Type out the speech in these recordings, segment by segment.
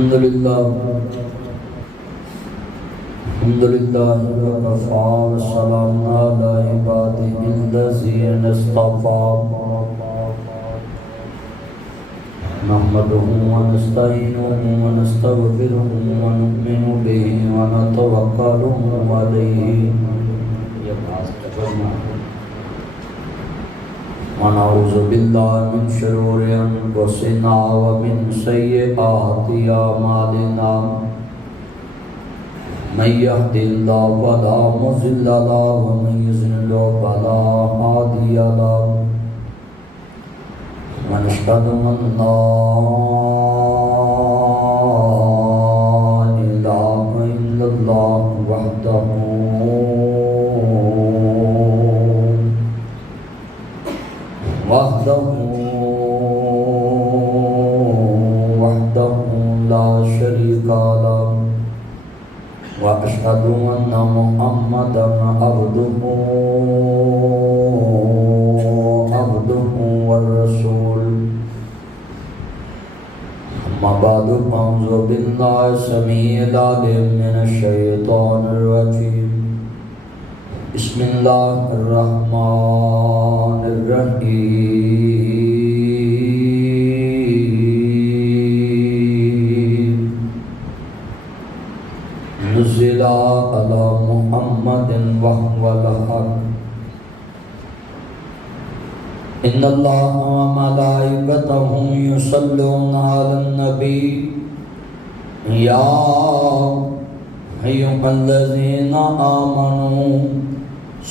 الحمدللہ وکفا والسلام علی عبادہ الذین اصطفیٰ نحمدہ ونستعینہ ونستغفرہ ونؤمن بہ ونتوکل علیہ ونعوذ باللہ من شرور انفسنا ومن سیئات اعمالنا من يهد الله فلا مضل له ومن يضلل فلا هادي له ونشهد أن لا إله إلا الله وحده لا شريك له وأشهد أن محمدا عبده والرسول أما بعد فأعوذ بالله السميع العليم من الشيطان الرجيم بسم الله الرحمن الرحيم نزل على محمد وهو الحق إن الله وملائكته يصلون على النبي يا أيها الذين آمنوا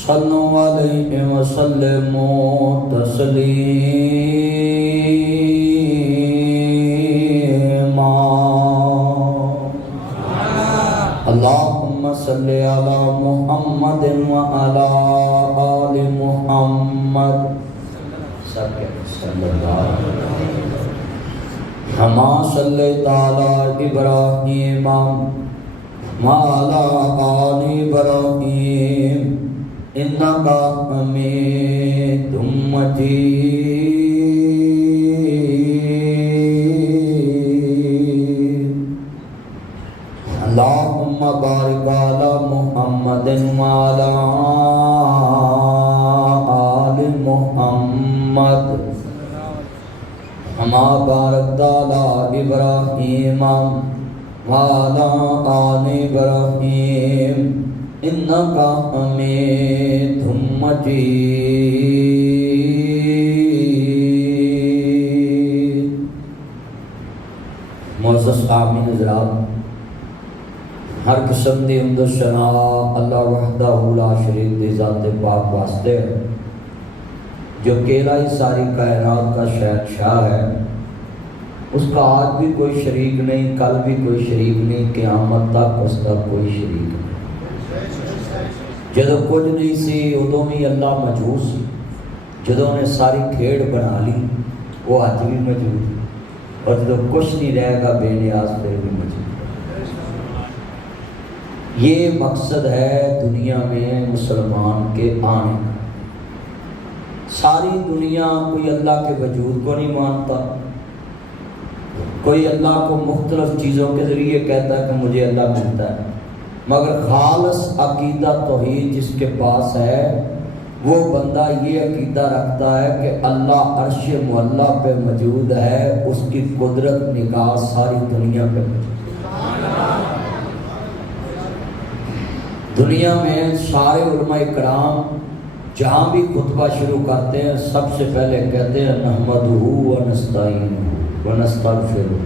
صلوا عليه وسلموا تسليما اللهم صل على محمد وعلى آل محمد كما صليت على إبراهيم وعلى آل إبراهيم إنك حميد مجيد اللهم بارك على محمد وعلى آل محمد كما باركت على إبراهيم وعلى آل إبراهيم إنك حميد مجيد معزز آمین حضرات، ہر قسم دی حمد و ثنا اللہ وحدہ لا شریک دی ذات پاک واسطے ہے جو اکیلا ہی ساری کائنات کا شہنشاہ ہے۔ اس کا آج بھی کوئی شریک نہیں، کل بھی کوئی شریک نہیں، قیامت تک اس کا کوئی شریک نہیں۔ جدو کچھ نہیں سی ادو بھی اللہ موجود سی، جدو نے ساری کھیڑ بنا لی وہ اج بھی موجود، اور جدو کچھ نہیں رہے گا بے نیاز پھر بھی موجود۔ یہ مقصد ہے دنیا میں مسلمان کے آنے کا۔ ساری دنیا کوئی اللہ کے وجود کو نہیں مانتا، کوئی اللہ کو مختلف چیزوں کے ذریعے کہتا ہے کہ مجھے اللہ ملتا ہے، مگر خالص عقیدہ توحید جس کے پاس ہے وہ بندہ یہ عقیدہ رکھتا ہے کہ اللہ عرش معلیٰ پہ موجود ہے، اس کی قدرت نگاہ ساری دنیا پہ موجود ہے۔ دنیا میں سارے علماء کرام جہاں بھی خطبہ شروع کرتے ہیں سب سے پہلے کہتے ہیں نحمدہ ونستعینہ ونستغفرہ،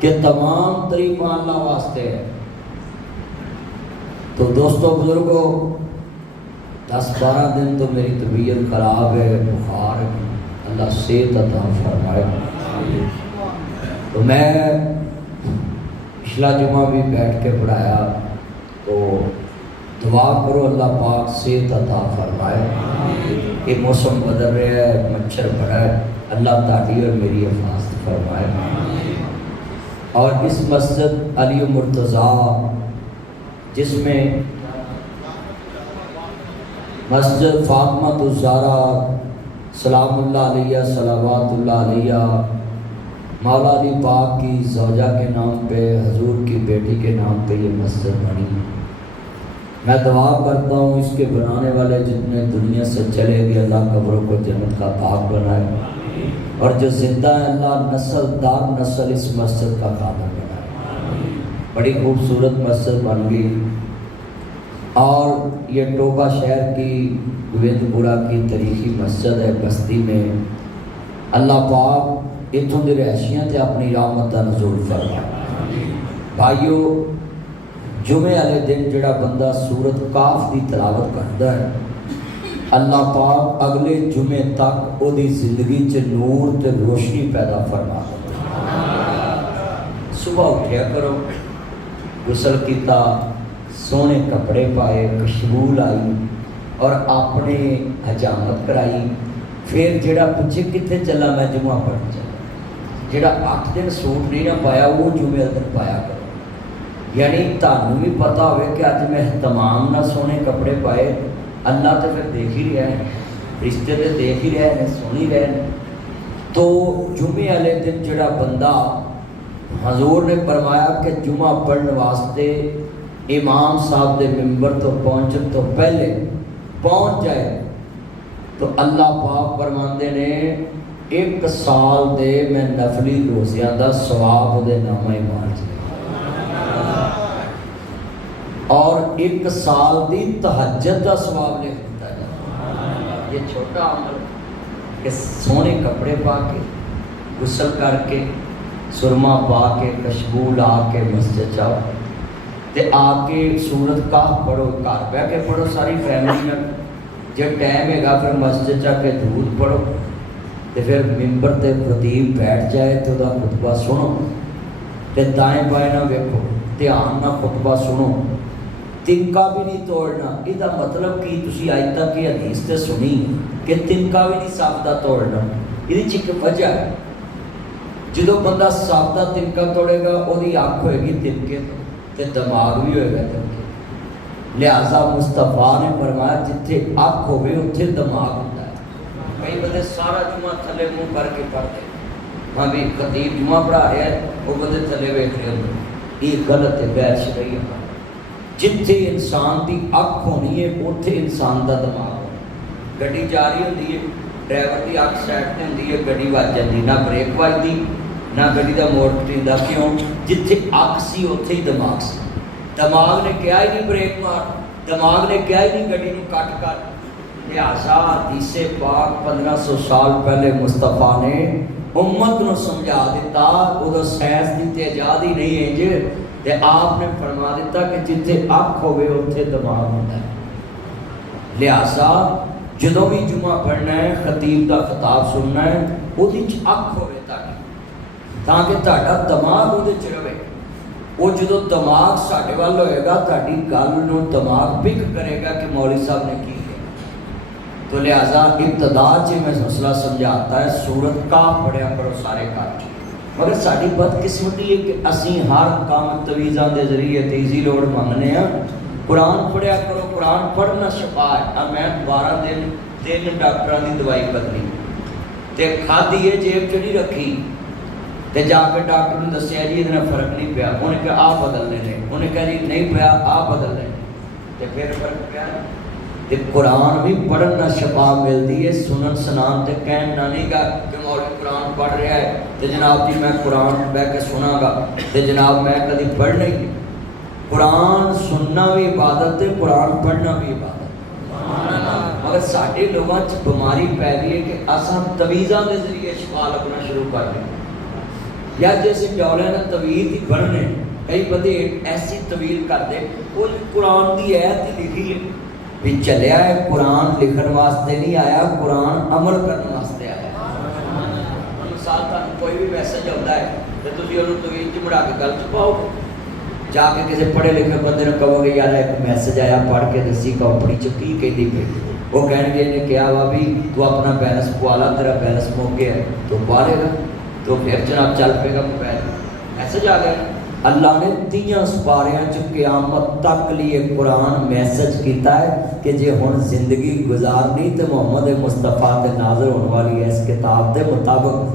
کہ تمام تعریف اللہ واسطے ہے۔ تو دوستو بزرگو، 10-12 دن تو میری طبیعت خراب ہے، بخار ہے، اللہ صحت عطا فرمائے۔ تو میں پچھلا جمعہ بھی بیٹھ کے پڑھایا، تو دعا کرو اللہ پاک صحت عطا فرمائے۔ یہ موسم بدل رہا ہے، مچھر بڑا ہے، اللہ تعالی اور میری حفاظت فرمائے۔ اور اس مسجد علی مرتضیٰ جس میں مسجد فاطمہ الزہرا سلام اللہ علیہ صلوات اللہ علیہ مولا علی پاک کی زوجہ کے نام پہ، حضور کی بیٹی کے نام پہ یہ مسجد بنی۔ میں دعا کرتا ہوں اس کے بنانے والے جتنے دنیا سے چلے گئے، اللہ قبروں کو جنت کا باغ بنائے، اور جو زندہ ہے اللہ نسل در نسل اس مسجد کا خادم بنائے۔ بڑی خوبصورت مسجد بن گئی، اور یہ ٹوبہ شہر کی گوبند پورہ کی تاریخی مسجد ہے بستی میں۔ اللہ پاک اتوں کے رہائشیاں تے اپنی رحمت کا نزول فرمائے۔ بھائیو، جمعے والے دن جڑا بندہ سورت کاف کی تلاوت کرتا ہے، اللہ پاک اگلے جمعے تک وہ دی زندگی چ نور تے روشنی پیدا فرما دیتا۔ صبح اٹھیا کرو، غسل کیتا، سونے کپڑے پائے، خوشبو لائی اور اپنے حجامت کرائی، پھر جڑا پوچھے کتنے چلا، میں جمعہ پڑھ چلا، جڑا 8 دن سوٹ نہیں نہ پایا وہ جمعے دن پایا کرو۔ یعنی تانوں بھی پتہ ہوئے کہ اج میں تمام نہ سونے کپڑے پائے، اللہ تو پھر دیکھ ہی رہا ہے، رشتے تو دیکھ ہی رہے ہیں، سن ہی رہے ہیں۔ تو جمعے والے دن جڑا بندہ، حضور نے فرمایا کہ جمعہ پڑھنے واسطے امام صاحب دے ممبر تو پہنچن تو پہلے پہنچ جائے تو اللہ پاک فرماندے نے 1 سال دے میں نفلی روزیاں دا ثواب دے نامہ ایمان چلے، اور 1 سال دی تہجد دا ثواب لکھ دیتا ہے۔ یہ چھوٹا عمل کہ سونے کپڑے پا کے، غسل کر کے، سرما پا کے، خوشبو لا کے مسجد جاؤ تے آ کے سورت کاف پڑھو، گھر بہ کے پڑھو ساری فیملی میں، جب ٹائم ہے گا پھر مسجد جا کے درود پڑھو، تے پھر ممبر تے خطیب بیٹھ جائے تو دا خطبہ سنو، تے دائیں بائیں نہ ویکھو، دھیان نہ خطبہ سنو، تنکا بھی نہیں توڑنا۔ یہ مطلب کہ تسی آج تک یہ حدیث تے سنی کہ تنکا بھی نہیں سابدہ توڑنا، یہ ایک وجہ ہے۔ جدو بندہ سابدہ تنکا توڑے گا وہ دی آنکھ ہوئے گی تنکے تے دماغ بھی ہوئے گا تنکے، لہٰذا مصطفیٰ نے فرمایا جتھے آنکھ ہوئے اتھے دماغ ہوتا ہے۔ کئی بندے سارا جمعہ تھلے منہ کر کے پڑھتے، ہاں بھی خطیب جمعہ پڑھا رہا ہے وہ بندے تھلے ویکھ رہے ہوتے، یہ غلط ہے، غیر شرعی ہے۔ جتھے انسان دی اکھ ہونی ہے اتھے انسان دا دماغ ہونا۔ گڈی جا رہی ہوندی ہے، ڈرائیور دی اکھ سائڈ تے ہوندی ہے، گڈی وج جاندی، نہ بریک وجدی نہ گڈی دا موڑ ٹیندا، کیوں؟ جتھے اکھ سی اتھے ہی دماغ سی۔ دماغ نے کیا ہی نہیں بریک مار، دماغ نے کیا ہی نہیں گڈی نو کٹ کر۔ لہٰذا حدیث پاک 1500 سال پہلے مصطفیٰ نے امت نو سمجھا دیتا، ادھر سائنس دی تے ایجاد ہی نہیں ہے جی، تے آپ نے فرما دیتا کہ جتھے اکھ ہوئے اتھے دماغ ہوتا ہے۔ لہٰذا جدوں بھی جمعہ پڑھنا ہے، خطیب دا خطاب سننا ہے، اودی چ اکھ ہوئے تاکہ تہاڈا دماغ اودے چ رہے۔ وہ جدوں دماغ ساڈے وال ہوئے گا تہاڈی گل نو دماغ پک کرے گا کہ مولوی صاحب نے کی ہے۔ تو لہٰذا ابتدا میں مسئلہ سمجھاتا ہے سورت کاف پڑھیا کرو سارے گھر، مگر ساری بدقسمتی ہے کہ اسی ہر کام تویزاں دے ذریعے تیزی لوڑ منگنے ہیں۔ قرآن پڑھیا کرو، قرآن پڑھنا شفا ہے۔ میں 12 دن 3 ڈاکٹراں دی دوائی بدلی تے کھادی ہے، جیب چ نہیں رکھی، تے جا کے ڈاکٹر نے دسیا جی یہ فرق نہیں پیا، انہیں کہا آپ بدل لے، انہیں کہا جی نہیں پیا آپ بدل لے، تے پھر فرق پیا۔ تے قرآن بھی پڑھنا شفا ملتی ہے، سنن سنان تے کہنا نہیں گا کہ مولوی قرآن پڑھ رہا ہے تے جناب جی میں قرآن بہ کے سنا گا تے جناب میں کبھی پڑھ نہیں۔ قرآن سننا بھی عبادت ہے، قرآن پڑھنا بھی عبادت ہے، مگر سارے لوگوں چ بیماری پی گئی ہے کہ اصل تویزاں دے ذریعے شفا لبنا شروع کر دیں، یا جیسے جولے نے طویل ہی پڑھنے، کئی بندے ایسی طویل کر دے، وہ قرآن کی ایت ہی لکھی ہے بھی چلیا ہے، قرآن لکھن واسطے نہیں آیا، قرآن عمل کرنے واسطے آیا۔ مثال تک کوئی بھی میسج آتا ہے تو تھی انہوں طویل چ مڑا کے گل چ پاؤ، جا کے کسی پڑھے لکھے بندے نے کہو گے یار ایک میسج آیا پڑھ کے دسی کمپنی چ کی کہندی پئی، وہ کہن گے نے کیا وا بھی تو اپنا بیلنس پوا لا، تیرا بیلنس مک گیا تو پا لے گا، تو پھر جناب چل پے گا موبائل، میسج آ گیا۔ اللہ نے 30 سپاریاں چ قیامت تک لیے قرآن میسج کیتا ہے کہ جے ہن زندگی گزارنی تے محمد مصطفیٰ تے نازل ہونے والی اس کتاب دے مطابق۔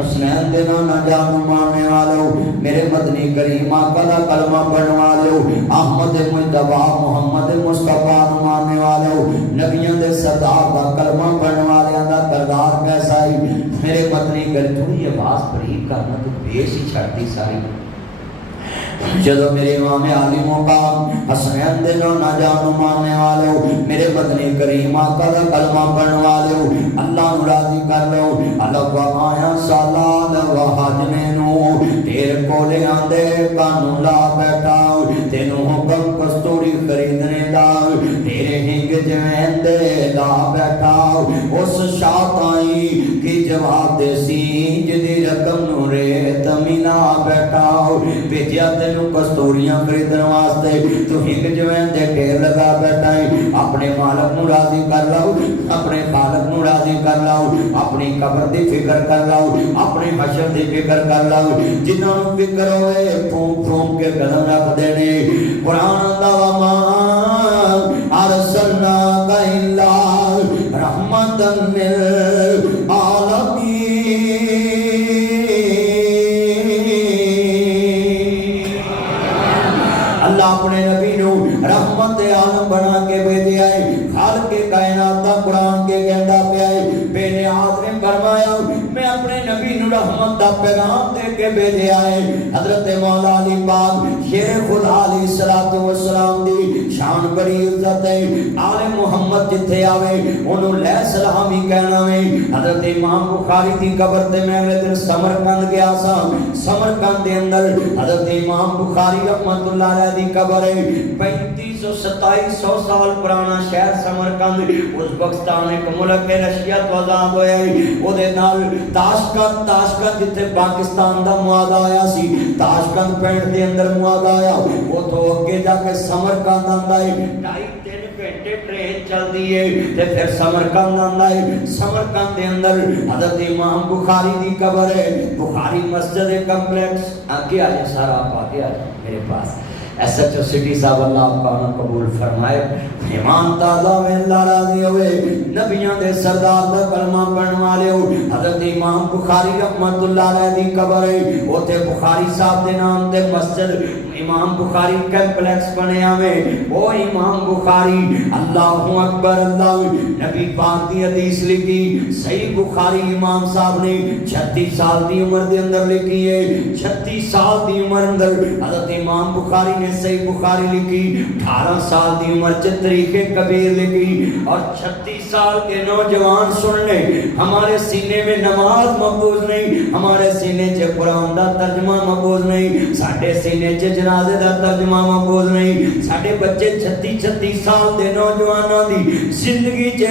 حسنین دے نہ جان ماننے والو میرے مدنی کریم آقا دا کلمہ پڑھنے والو احمد مجتبی محمد مصطفیٰ نو ماننے والو نبیوں دے سردار دا کلمہ پڑھنے والے دا کردار کیسا ہے میرے مدنی کر تھوڑی آواز قریب کرنا تو بیش ہی چھڑتی ساری جدو میرے امام علی مقام حسنین دے نہ جانو ماننے والو میرے مدنی کریم آقا دا کلمہ پڑھنے والو اللہ نو راضی کر لو اللہ کو آیا سالان و حجمینو تیر کولے آندے کانو لا بیٹھاو تینو حکم کستوری خریدنے دا تیرے ہنگ جوین دے لا بیٹھاو اس شاطائی کی جواب دے سی جدی رقم نو ریت مینا بیٹھاو بیجیا تینو کستوریاں خریدن واسطے تو ہنگ جوین دے ٹیر لگا بیٹھا ہے اپنے مالک نو راضی کر لاؤ اپنے خالق نو راضی کر لاؤ اپنی قبر دی فکر کر لاؤ اپنے حشر دی فکر کر لاؤ جنہوں نو فکر ہوئے پھونک پھونک کے قدم رکھ دینے قرآن دا وما ارسلناک الا رحمتا للعالمین اللہ اپنے نبی نو رحمت عالم بنا کے بھیجے آئے خالق کائنات دا قرآن کے کہندا پیا ہے بے نیاز نے فرمایا میں اپنے نبی نو رحمت دا پیغام دے کے بھیجے آئے حضرت مولا علی پاک شیر خدا علیہ الصلوۃ والسلام دی شان بڑی عزت ہے آل محمد جتھے آوے انہوں لے سلامی کہنا ہے حضرت امام بخاری دی قبر تے میں اگلے دن سمرقند گیا سا سمرقند دے اندر حضرت امام بخاری رحمت اللہ علیہ دی قبر ہے 3500-2700 سال پرانا شہر سمرقند ازبکستان ایک ملک رشیا تو آزاد ہویا ہے او دے نال تاشکند جتھے پاکستان دا معاہدہ آیا سی تاشکند پینٹ دے اندر معاہدہ آیا وہ تو اگے جا کے سمرقند آندا ہے 2.5-3 گھنٹے ٹرین چل دی ہے تے پھر سمرقند آندا ہے سمرقند دے اندر حضرت امام بخاری دی قبر ہے بخاری مسجد کمپلیکس آگے آ جائے سارا آپ آگے آ جائے میرے پاس ایس ایچ او سٹی صاحب اللہ آپ کا انہوں قبول فرمائے ایمان تازہ میں اللہ راضی ہوئے نبیاں دے سردار دا کلمہ پڑھنے والے ہو حضرت امام بخاری رحمت اللہ علیہ دی قبر ہے وہ تے بخاری صاحب دے نام تے مسجد امام بخاری کمپلیکس بنے آوے وہ امام بخاری اللہ اکبر اللہ نبی پاک دی حدیث لکھی صحیح بخاری امام صاحب نے 36 سال دی عمر دے اندر لکھی ہے 36 سال دی عمر اندر حضرت امام بخاری نے صحیح بخاری لکھی 18 سال دی عمر چ تاریخ کبیر لکھی اور 36 سال کے نوجوان سن لیں ہمارے سینے میں نماز مقبول نہیں ہمارے سینے چ قرآن دا ترجمہ مقبول نہیں ساڈے سینے چ جنازے دا ترجمہ مقبول نہیں ساڈے بچے 36 سال دے نوجواناں دی زندگی چ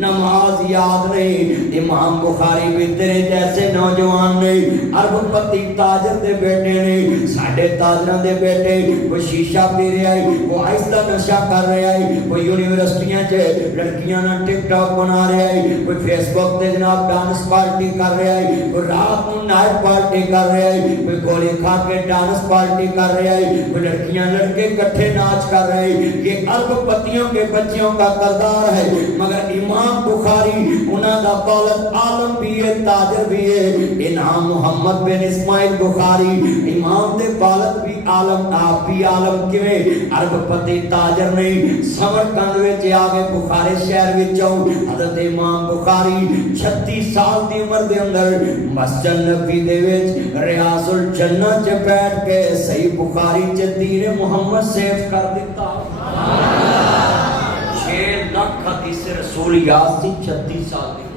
نماز یاد نہیں امام بخاری بھی تیرے جیسے نوجوان نہیں ارب پتی تاجر دے بیٹے نے ساڈے تاجراں دے بیٹے وہ شیشہ پی رہا ہے وہ آہستہ نشہ کر رہا ہے کوئی یونیورسٹیاں چ لڑکیاں نہ ٹک ٹاک بنا رہا ہے کوئی فیس بک تے جناب ڈانس پارٹی کر رہا ہے کوئی رات نو نائٹ پارٹی کر رہا ہے کوئی گولی کھا کے ڈانس پارٹی کر رہا ہے کوئی لڑکیاں لڑکے اکٹھے ناچ کر رہے ہیں یہ ارب پتیوں کے بچیوں کا کردار ہے مگر امام بخاری انہاں دا دولت عالم بھی ہے تاجر بھی ہے انعام محمد بن اسماعیل بخاری امام دے بالت بھی عالم آپ بھی عالم کیویں ارب پتی تاجر نہیں سمرقند وچ آوے بخاری شہر وچوں حضرت امام بخاری 36 سال دی عمر دے اندر مسجد نبوی دے وچ ریاض الجنہ چ بیٹھ کے صحیح بخاری چ دین محمد سیف کر دیتا 6 لاکھ حدیث رسول یاد سی 36 سال دی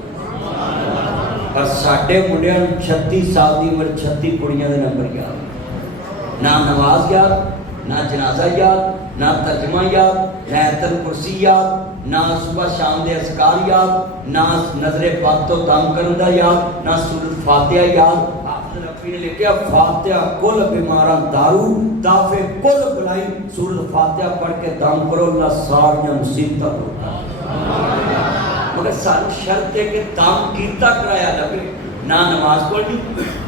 پر ساڈے منڈیاں 36 سال دی عمر 36 کڑیاں دے نمبر یاد نہ نماز یاد نہ جنازہ یاد نہ ترجمہ یاد نہ آیت الکرسی یاد نہ صبح شام دے اذکار یاد نہ نظر پاک تو تنگ کرن دا یاد نہ سورۃ فاتحہ یاد حافظ رفیع نے لکھیا فاتحہ کل بیماراں دارو دافع کل بلائی سورۃ فاتحہ پڑھ کے دم کرو اللہ ساریاں مصیبتاں دور مگر ساری شرط ہے کہ دم کیتا کرایا لگے نہ نماز پڑھنی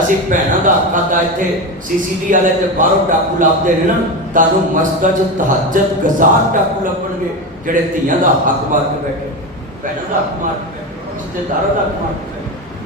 ਅਸੀਂ ਭੈਣਾਂ ਦਾ ਹੱਕ ਖਾਦਾ ਇੱਥੇ ਸੀਸੀਟੀ ਵਾਲੇ ਤੇ ਬਾਹਰੋਂ ਡਾਕੂ ਲੱਭਦੇ ਨੇ ਨਾ, ਤੁਹਾਨੂੰ ਮਸਜਿਦ 'ਚ ਤਹੱਜਦ ਗਜ਼ਾਰ ਡਾਕੂ ਲੱਭਣਗੇ ਜਿਹੜੇ ਧੀਆਂ ਦਾ ਹੱਕ ਮਾਰ ਕੇ ਬੈਠੇ, ਭੈਣਾਂ ਦਾ ਹੱਕ ਮਾਰ ਕੇ ਬੈਠੇ, ਰਿਸ਼ਤੇਦਾਰਾਂ ਦਾ ਹੱਕ ਮਾਰ ਕੇ ਬੈਠੇ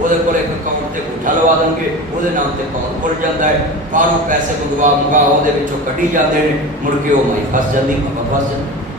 ਉਹਦੇ ਕੋਲ ਇੱਕ ਅਕਾਊਂਟ ਤੇ ਅੰਗੂਠਾ ਲਵਾ ਦੇਣਗੇ, ਉਹਦੇ ਨਾਮ ਤੇ ਅਕਾਊਂਟ ਖੁੱਲ ਜਾਂਦਾ ਹੈ, ਬਾਹਰੋਂ ਪੈਸੇ ਮੰਗਵਾ ਉਹਦੇ ਵਿੱਚੋਂ ਕੱਢੀ ਜਾਂਦੇ ਨੇ, ਮੁੜ ਕੇ ਉਹ ਮਾਈ ਫਸ ਜਾਂਦੀ, ਬਾਬਾ ਫਸ ਜਾਂਦਾ।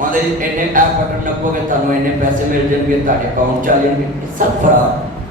ਉਹਦੇ ਇੰਨੇ ਐਪ ਬਟਨ ਨੱਪੋਗੇ ਤੁਹਾਨੂੰ ਇੰਨੇ ਪੈਸੇ ਮਿਲ ਜਾਣਗੇ, ਤੁਹਾਡੇ ਅਕਾਊਂਟ 'ਚ ਆ ਜਾਣਗੇ, ਸਭ ਫਰਾਡ।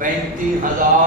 35,000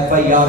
FIR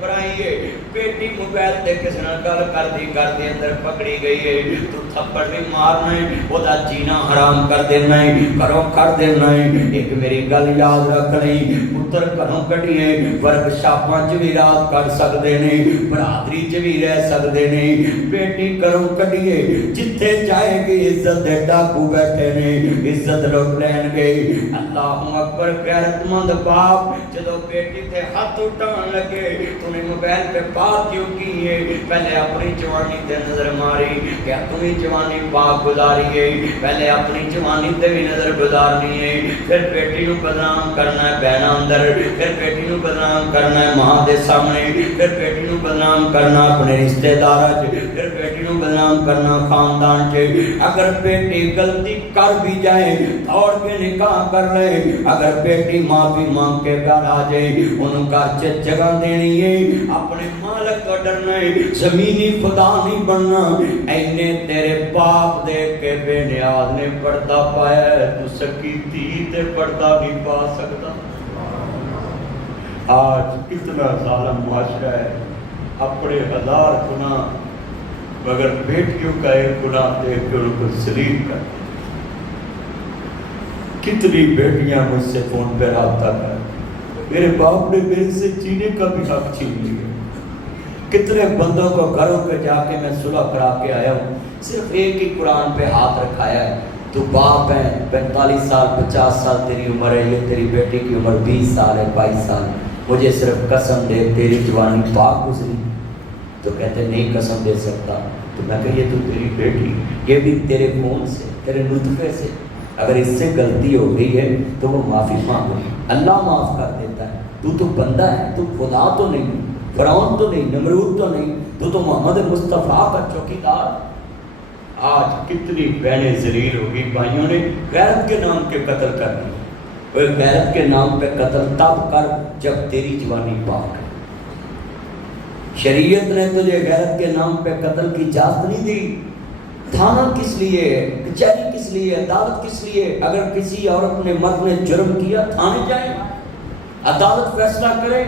برائی ہے بیٹی موبائل تے کس نال گل کردی کردی اندر پکڑی گئی ہے تو تھپڑ بھی مارنا ہے او دا جینا حرام کر دینا ہے کرو کر دینا ہے ایک میری گل یاد رکھ لئی پتر گھروں کڈیے ورک شاپاں چ بھی رات کر سکدے نے برادری چ بھی رہ سکدے نے بیٹی گھروں کڈیے جتھے جائے گی عزت دے ڈاکو بیٹھے نے عزت لوٹ لین گے اللہ اکبر غیرت مند باپ جدو بیٹی تے ہاتھ اٹھان لگے تو نے موبائل پہ بات کیوں کی ہے پہلے اپنی جوانی تے نظر ماری کیا تمہیں جوانی پاک گزاری ہے پہلے اپنی جوانی تے بھی نظر گزارنی ہے پھر بیٹی نو بدنام کرنا ہے بہنا اندر پھر بیٹی نو بدنام کرنا ہے ماں دے سامنے پھر بیٹی نو بدنام کرنا اپنے رشتہ داراں چ پھر بیٹی نو بدنام کرنا خاندان چ اگر بیٹی غلطی کر بھی جائے دوڑ کے نکاح کر لے اگر بیٹی معافی مانگ کے گھر آ جائے انہوں گھر چ جگہ دینی ہے اپنے مالک تو ڈرنا ہے زمینی خدا نہیں بننا اینے تیرے باپ دے کے بے نیاز نے پردہ پایا ہے تو سکی تھی تے پردہ نہیں پا سکتا آج کتنا ظالم معاشرہ ہے اپنے ہزار گناہ مگر بیٹیوں کا ایک گناہ دیکھ کے ان کو ذلیل کر کتنی بیٹیاں مجھ سے فون پہ رابطہ کر میرے باپ نے میرے سے جینے کا بھی حق چھین لیا کتنے بندوں کو گھروں پہ جا کے میں صلح کرا کے آیا ہوں صرف ایک ہی قرآن پہ ہاتھ رکھایا ہے تو باپ ہے 45 سال 50 سال تیری عمر ہے یہ تیری بیٹی کی عمر 20 سال ہے 22 سال مجھے صرف قسم دے تیری جوانی پاک گزری تو کہتے نہیں قسم دے سکتا تو میں کہ یہ تو تیری بیٹی یہ بھی تیرے خون سے تیرے نطفے سے اگر اس سے غلطی ہو گئی ہے تو وہ معافی مانگو اللہ معاف کر دیتا ہے تو بندہ ہے تو خدا تو نہیں فرعون تو نہیں نمرود تو نہیں تو محمد مصطفیٰ کا چوکیدار آج کتنی بہنیں ذلیل ہوگی بھائیوں نے غیرت کے نام کے قتل کر دی غیرت کے نام پہ قتل تب کر جب تیری جوانی پاک ہے شریعت نے تجھے غیرت کے نام پہ قتل کی اجازت نہیں دی تھانہ کس لیے کچہری کس لیے عدالت کس لیے اگر کسی عورت نے مرد نے جرم کیا تھانے جائیں عدالت فیصلہ کرے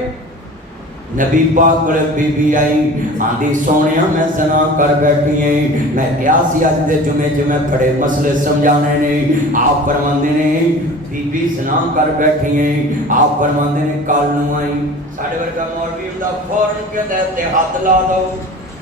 نبی پاک بڑے بی بی آئی آندھی سونیا میں زنا کر بیٹھی ہیں میں کیا سی آج دے جمعے پڑے مسئلے سمجھانے نے آپ فرماندے نے بی بی زنا کر بیٹھی ہیں آپ فرماندے نے کال نو آئی ساڑھے ورگا مولوی دا فورن کے دہتے ہاتھ لا دو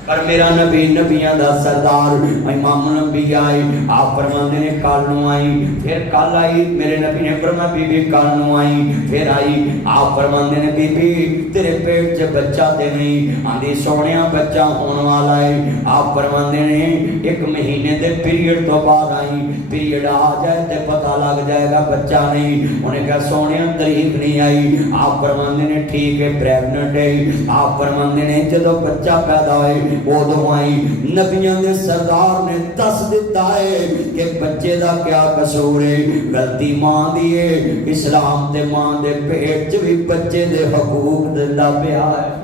پر میرا نبی نبیاں دا سردار امام نبی آئی آپ فرماندے نے کال نو آئی پھر کال آئی میرے نبی نے فرمایا بی بی کال نو آئی پھر آئی آپ فرماندے نے بی بی تیرے پیٹ سے بچہ دے نہیں آندھی سونیا بچہ ہونے والا ہے آپ فرماندے نے 1 مہینے دے پیریڈ تو بعد آئی پیریڈ آ جائے تے پتہ لگ جائے گا بچہ نہیں انہیں کہا سونیا تاریخ نہیں آئی آپ فرماندے نے ٹھیک ہے پریگننٹ ہے آپ فرماندے نے جدو بچہ پیدا ہوئے وہ دعائیں نبیوں نے سردار نے دس دیتا ہے کہ بچے دا کیا قصور ہے غلطی ماں دی ہے اسلام دے ماں دے پیٹ چ بھی بچے دے حقوق دیندا پیا ہے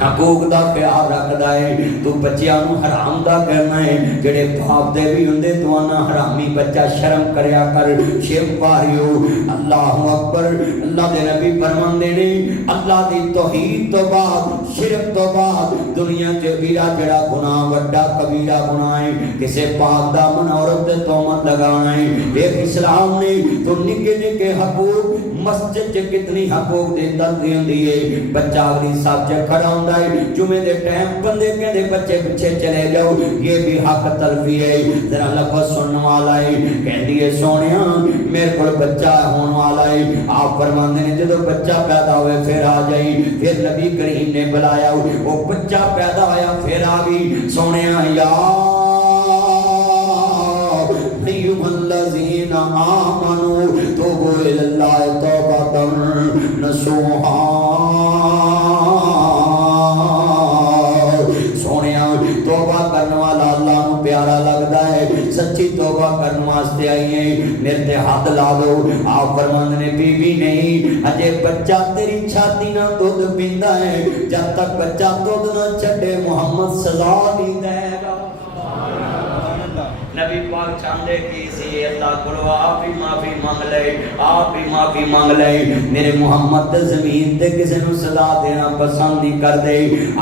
حقوق دا خیال رکھدا ہے تو بچیاں نو حرام دا کہنا ہے جڑے باپ دے بھی ہوندے تو انا حرامی بچہ شرم کریا کر شرم پاریو اللہ اکبر اللہ دے نبی فرماندے نے اللہ دی توحید تو بعد شرک تو بعد دنیا چ کبیرہ جڑا گناہ وڈا کبیرہ گناہ ہے کسے پاک دامن عورت تے تہمت لگانا ہے ایک اسلام نے تو نکے نکے حقوق مسجد چ کتنی حقوق دیندا ہوندی ہے بچہ اگلی صاحب چ کھڑا جمعے دے ٹائم بندے کہندے بچے پیچھے چلے جاؤ یہ بھی حق تلفی ہے ذرا لفظ سننے والا ہے کہندی ہے سونیا میرے کو بچہ ہونے والا ہے آپ فرماندے نے جدو بچہ پیدا ہوئے پھر آ جائی پھر نبی کریم نے بلایا وہ بچہ پیدا ہویا پھر آ گئی سونیا یا ایھا الذین آمنوا توبوا الی اللہ توبۃ نصوحا توبہ کرنے والا اللہ نو پیارا لگدا ہے سچی توبہ کرنے واسطے آئی ہیں میرے تے ہاتھ لا دو آپ فرماندے نے بی بی نہیں اجے بچہ تیری چھاتی نہ دودھ پیندا ہے جب تک بچہ دودھ نہ چھڈے محمد سزا نہیں دے گا نبی پاک چاہتے کہ سی اللہ کو آپ ہی معافی مانگ لے، آپ ہی معافی مانگ لے۔ میرے محمد تے زمین تے کسی نو صدا دینا پسند نہیں کر دے،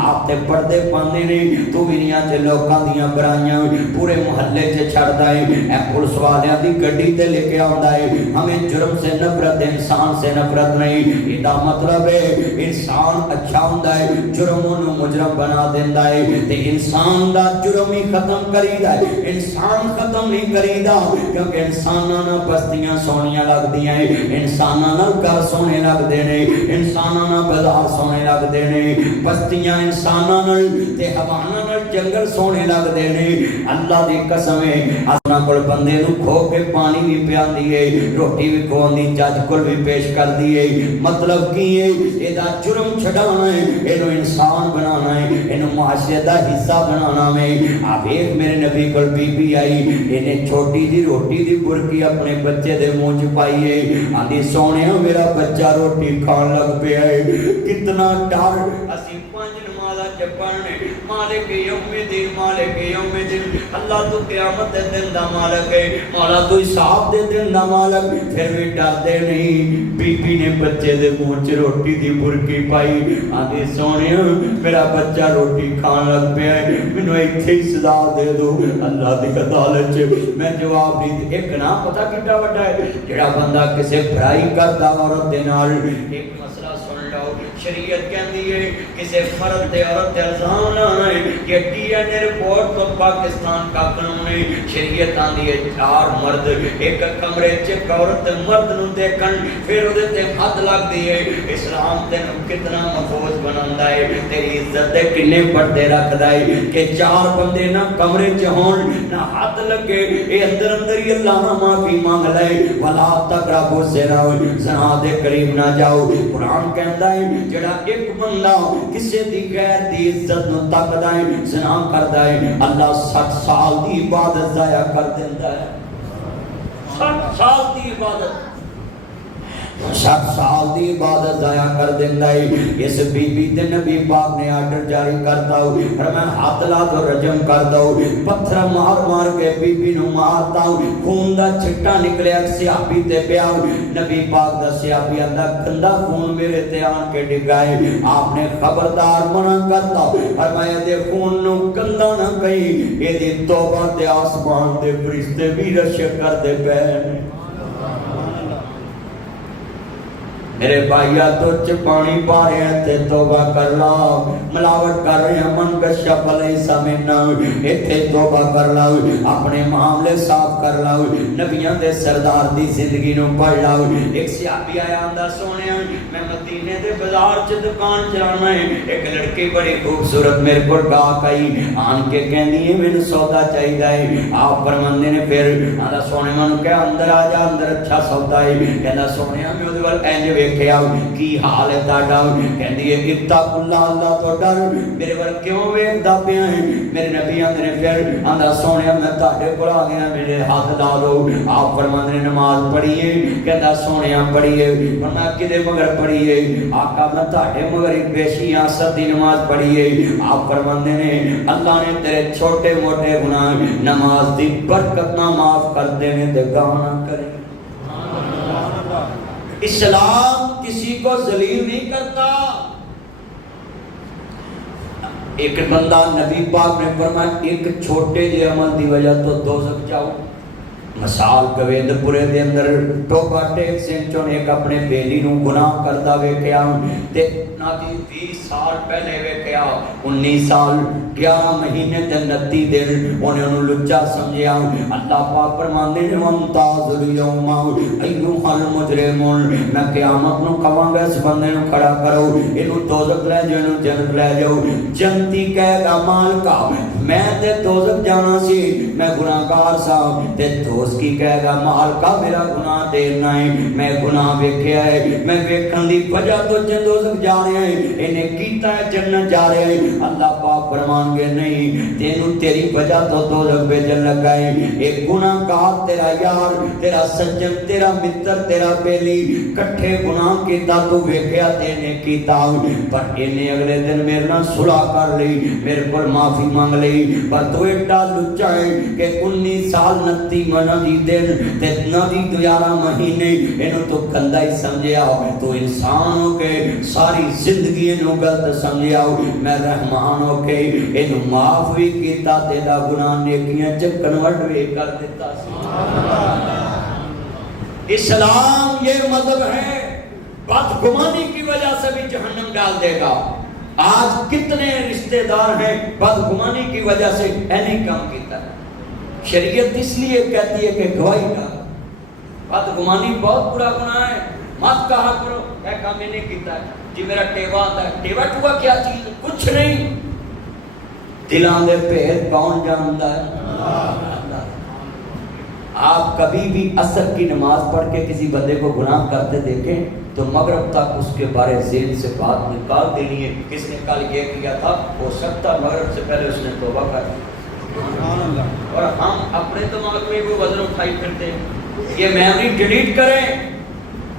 آپ تے پردے پاندے نہیں، تو بھی نہیں تے لوکاں دیاں برائیاں پورے محلے چ چھڑدا ہے، اے پولیس والیاں دی گڈی تے لے کے آندا ہے۔ ہمیں جرم سے نفرت، انسان سے نفرت نہیں، ادا مطلب ہے انسان اچھا ہوندا ہے، جرم نو مجرم بنا دیندا ہے، تے انسان دا جرم ہی ختم کریدا ہے، انسان ختم نہیں کریدا، کیونکہ انساناں نال بستیاں سونیاں لگدیاں ہیں، انساناں نال گھر سونے لگدے نے، انساناں نال بازار سونے لگدے نے، بستیاں انساناں نال تے حیواناں نال جنگل سونے لگدے نے۔ اللہ دی قسم ہے اپنا کول بندے نو کھو کے پانی بھی پیاندی ہے، روٹی بھی کھواندی، جج کول بھی پیش کر دی ہے، مطلب کی ہے اے دا جرم چھڈانا ہے، اینو انسان بنانا ہے، اینو معاشرے دا حصہ بنانا ہے۔ آپ ایک میرے نبی کول بی بی آئی، اینے چھوٹی جی روٹی دی برکی اپنے بچے دے منہ چ پائی ہے، آندی سونیا میرا بچہ روٹی کھان لگ پیا ہے۔ کتنا ڈر اسی پنج نمازاں چ پڑھنے، مالک یوم الدین، مالک یوم الدین، اللہ تو قیامت دے دن دا مالک ہے، مولا تو حساب دے دن دا مالک، پھر بھی ڈردے نہیں۔ بی بی نے بچے دے منہ چ روٹی دی برکی پائی، آندی سونیا میرا بچہ روٹی کھان لگ پیا ہے، مینو ایتھے ہی سزا دے دو۔ اللہ دی عدالت چ میں جواب نہیں، ایک نہ پتہ کڈا وڈا ہے جڑا بندہ کسے برائی کردا عورت دے نال، ایک مسئلہ سن لو، شریعت کہندی ہے کسے فرد تے عورت تے الزام لانا ہے، یہ ڈی این اے رپورٹ تو پاکستان کا قانون ہے، شریعت آندی ہے چار مرد ایک کمرے چ عورت مرد نو دیکھن پھر اودے تے حد لگدی ہے۔ اسلام تینوں کتنا محفوظ بناندا ہے، تیری عزت دے کنے پردے رکھدا ہے کہ چار بندے نہ کمرے چ ہون نہ حد لگے، اے اندر اندر ہی اللہ نہ معافی مانگ لے، ولا تقربوا الزنا، زنا دے قریب نہ جاؤ۔ قرآن کہندا ہے جڑا ایک بندہ کسے دی غیر دی عزت نو تکدا ہے، زنا کردا ہے، اللہ 60 سال دی عبادت ضائع کر دیندا ہے۔ 60 سال دی عبادت، 60 سال دی عبادت ضائع کر دیندا ہے۔ اس بی بی تے نبی پاک نے آرڈر جاری کرتا ہو، فرمایا ہاتھ لا تو رجم کر دو، پتھر مار مار کے بی بی نو مارتا ہو، خون دا چھٹا نکلیا صحابی تے پیا، نبی پاک دا صحابی آندا گندا خون میرے تے آن کے ڈگائے، آپ نے خبردار منع کرتا، فرمایا دے خون نو گندا نہ کہیں، اے دی توبہ تے آسمان دے فرشتے بھی رشک کر دے پے۔ میرے بھائیا تو پانی پا رہے ہیں تے توبہ کر لا، ملاوٹ کر رہے ہیں من کشف لیس منا، ایتھے توبہ کر لا، اپنے معاملے صاف کر لا، نبیاں دے سردار دی زندگی نو پڑھ لا۔ ایک صحابی آیا آندا سونیا میں مدینے دے بازار چ دکان چلانا ہے، ایک لڑکی بڑی خوبصورت میرے کو گاہک آئی آن کے کہندی ہے مینوں سودا چاہیدا ہے، آپ فرماندے نے پھر آندا سونے مانوں کہ اندر آ جا، اندر اچھا سودا ہے، کہندا سونیا میں اودے ول انج ویکھیا کی حال ہے تہاڈا، کہندی ہے اتق اللہ، اللہ تو ڈر، میرے ول کیوں ویکھدا پیا ہے؟ میرے نبی آندے نے پھر آندا سونیا میں تہاڈے کول آ گیا، میرے ہاتھ لا دو، آپ فرماندے نے نماز پڑھیے، کہندا سونیا پڑھیے، فرمایا کدے مگر پڑھیے؟ آقا میں تہاڈے مگر ایک بیشی عصر دی نماز پڑھیے، آپ فرماندے نے اللہ نے تیرے چھوٹے موٹے گناہ نماز دی برکت نہ معاف کر دینے تے گاہ نہ کرے۔ اسلام کسی کو ذلیل نہیں کرتا۔ ایک بندہ نبی پاک نے فرمایا ایک چھوٹے جے عمل دی وجہ تو دوزخ جاؤ، مثال گویند پورے دے اندر ٹوبا ٹیک سینچوں نے ایک اپنے بیلی نو گناہ کرتا ویکھیا تے نادی 20 سال پہلے ویکھیا، 19 سال 11 مہینے تے 29 دن انہوں نے لچا سمجھیا۔ اللہ پاک فرماندے نے وامتاز الیوم ایھا المجرمون، میں قیامت نو کہاں گا اس بندے نو کھڑا کرو، اینو دوزخ لے جاؤ، اینو جنت لے جاؤ۔ جنتی کہے گا مالکا میں تے دوزخ جانا سی، میں گناہگار سا تے اس کی کہے گا مالکا میرا گناہ دینا ہے، میں گناہ ویکھیا ہے، میں ویکھن دی وجہ تو دوزخ جا رہا ہے، انہیں کیتا ہے جنت جا رہا ہے۔ اللہ پاک فرمان گے نہیں، تینوں تیری وجہ تو دوزخ بھیجن لگا ہے۔ ایک گناہ گار تیرا یار، تیرا سجن، تیرا متر، تیرا بیلی کٹھے گناہ کیتا تو ویکھیا تے انہیں کیتا، پر انہیں اگلے دن میرے نال صلح کر لی، میرے پر معافی مانگ لی، پر تو ایڈا لچا ہے کہ 19 سال 29 منی دن تے 11 مہینے انہوں تو گندا ہی سمجھیا، تو انسان ہو کے ساری زندگی انہوں غلط سمجھیا، میں رحمان ہو کے انہوں معاف بھی کیتا، تیرا گناہ نیکیاں چ کنورٹ بھی کر دیتا۔ اسلام یہ مذہب ہے بدگمانی کی وجہ سے بھی جہنم ڈال دے گا۔ آج کتنے رشتہ دار ہیں بدگمانی کی وجہ سے نہیں کام کیتا ہے۔ شریعت اس لیے کہتی ہے کہ گواہی کا، بدگمانی بہت برا گناہ ہے، مت کہا کرو اے کام میں نے کیتا ہے جی میرا ٹیوا آتا ہے۔ ٹیوا ٹوا کیا چیز؟ کچھ نہیں، دلان دے پھیر کون جانتا ہے؟ اللہ۔ آپ کبھی بھی عصر کی نماز پڑھ کے کسی بندے کو گناہ کرتے دیکھیں تو مغرب تک اس کے بارے ذہن سے بات نکال دینی ہے، کس نے کل یہ کیا تھا، ہو سکتا مغرب سے پہلے اس نے توبہ کر دی۔ اور ہم اپنے دماغ میں وہ وزن اٹھائی پھرتے ہیں۔ یہ میموری ڈیلیٹ کریں،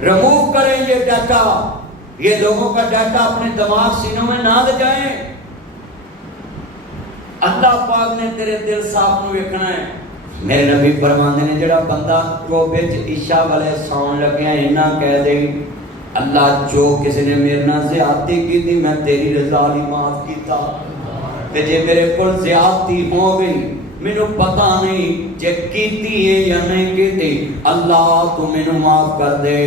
ریموو کریں یہ ڈیٹا، یہ لوگوں کا ڈیٹا اپنے دماغ سینوں میں نہ لے جائیں۔ اللہ پاک نے تیرے دل صاف نو ویکھنا ہے۔ میرے نبی فرماندے نے جڑا بندہ توبے چ عشاء والے سون لگیا انہاں کہہ دے اللہ جو کسی نے میرے نال زیادتی کی تھی میں تیری رضا لی معاف کیتا، تے جے میرے کول زیادتی ہو گئی مینوں پتہ نہیں جے کیتی ہے یا نہیں کیتی، اللہ تو مینوں معاف کر دے۔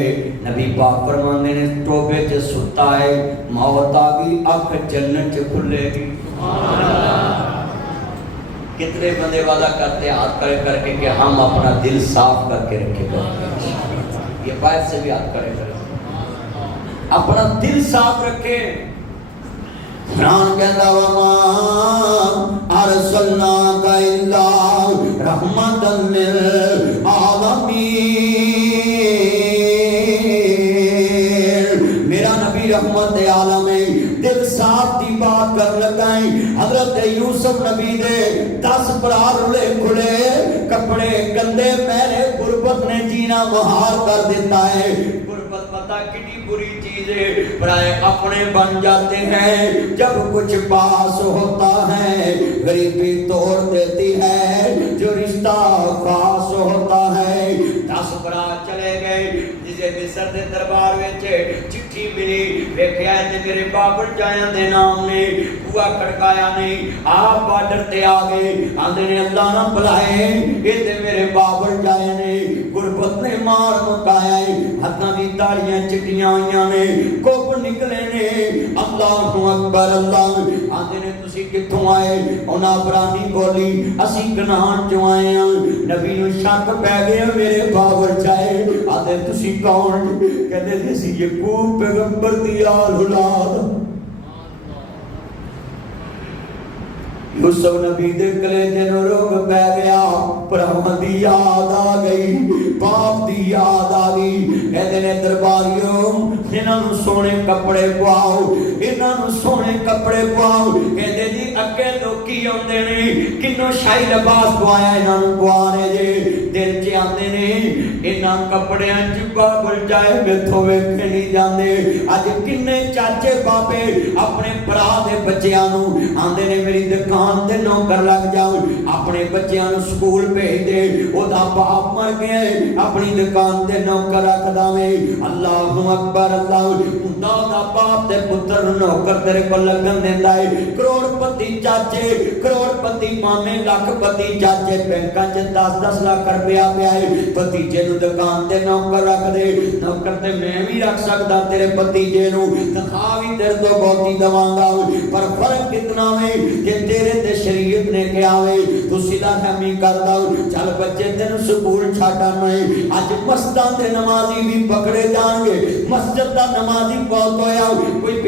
نبی پاک فرماندے نے توبے چ ستا ہے، موت آ گئی اکھ جنت چ کھلے گی۔ کتنے بندے وعدہ کرتے ہاتھ کر کے کہ ہم اپنا دل صاف کر کے رکھے گا، یہ باہر سے بھی ہاتھ کرے اپنا دل صاف رکھے۔ قرآن کہتا وما ارسلناک الا رحمتا للعالمین، میرا نبی رحمت عالم ہے۔ دل صاف دی بات کر لگائیں، حضرت یوسف نبی دے 10 برا رلے کھلے کپڑے گندے میلے غربت نے جینا مہار کر دیتا ہے۔ غربت پتہ کتنی بری چیز ہے، برائے اپنے بن جاتے ہیں، جب کچھ پاس ہوتا ہے غریبی توڑ دیتی ہے، جو رشتہ خاص ہوتا ہے۔ 10 برا چلے گئے، جسے مصر دے دربار وچ چٹھی ملی، ویکھیا تے میرے بابر جایاں دے نام نے، بوا کھڑکایا نہیں، آپ بارڈر تے آ گئے، آندے نے اللہ نہ بلائے، یہ تے میرے بابر جائے نے، غربت نے مار مکایا ہے، ہتھاں دی تاڑیاں چٹیاں ہوئیاں نے، کوپ نکلے نے، اللہ اکبر اللہ، آندے نے تسی کتھوں آئے، انہاں برانی بولی، اسی گناہاں چوں آئے ہیں، نبی نو شک پہ گیا میرے بابر جائے، آندے تسی کون، کہتے جیسی یعقوب پیغمبر دی آل اولاد۔ یوسف نبی دے کلیجے نو روگ پہ گیا، پراواں دی یاد آ گئی، باپ دی یاد آ گئی، کہتے نے درباریوں انہاں نو سونے کپڑے پواؤ، انہاں نو سونے کپڑے پواؤ، کہتے جی اگے لوکی آندے نے کنوں شاہی لباس پوایا انہاں نو پوانے جے، دل چ آندے نے انہاں کپڑیاں چ بابل جائے میتھوں ویکھے نہیں جاندے۔ اج کنے چاچے بابے اپنے برا دے بچیاں نو آندے نے میری دکان تے نوکر لگ جاؤ، اپنے بچیاں نو سکول بھیج دے، او دا باپ مر گیا اپنی دکان تے نوکر رکھدا وے۔ اللہ اکبر اللہ، ہوندا دا باپ تے پتر نوکر تیرے کول لگن دیندا ہے۔ کروڑ پتی چاچے، کروڑ پتی مامے، لاکھ پتی چاچے بینکاں چ 10-10 لاکھ روپیہ پیا ہے، بھتیجے نو دکان تے نوکر رکھ دے، نوکر تے میں بھی رکھ سکدا تیرے بھتیجے نو، تنخواہ بھی تیرے تو بہتی دواں گا، پر فرق کتنا ہے کہ تیرے تے شریعت نے کیا ہے تو سیدھا ہمی کردا چل بچے تینوں سکول چھڈن میں، اج مسجداں تے نمازی بھی پکڑے جان گے، مسجد دا نمازی بہت ہویا، کوئی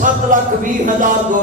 7,20,000 2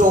2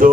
2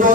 2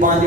5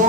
2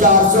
400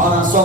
1200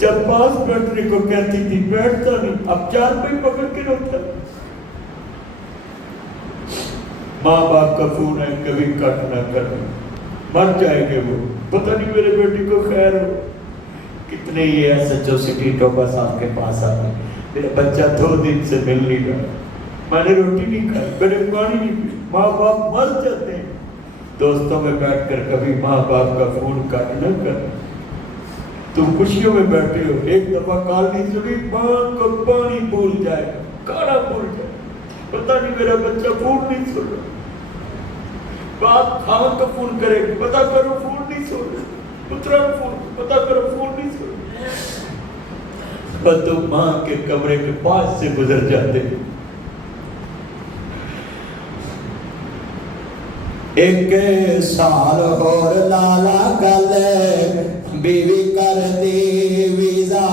جب پاس بیٹھنے کو کہتی تھی بیٹھتا نہیں، اب 4 پہ پکڑ کے روتا۔ ماں باپ کا فون ہے، کبھی کٹ نہ کرنا، مر جائیں گے وہ، پتہ نہیں میرے بیٹی کو خیر ہو۔ کتنے یہ S H O city Toba صاحب کے پاس آتے ہیں، میرا بچہ 2 دن سے مل نہیں رہا، میں نے روٹی نہیں کھائی، میں نے پانی نہیں پی، ماں باپ مر جاتے ہیں۔ دوستوں میں بیٹھ کر کبھی ماں باپ کا فون کٹ نہ کرنا۔ تم خوشیوں میں بیٹھے ہو، ایک دفعہ کال نہیں سنی، ماں کو پانی بھول جائے، کھانا بھول جائے، پتہ نہیں میرا بچہ فون نہیں سن رہا۔ باپ خاوند کو فون کرے، پتہ کرو فون نہیں سن رہا، پترا فون پتہ کرو فون نہیں سن رہا۔ اور تم ماں کے کمرے کے پاس سے گزر جاتے ہیں۔ ایک سال اور لالا گل بیوی کر دی ویزا،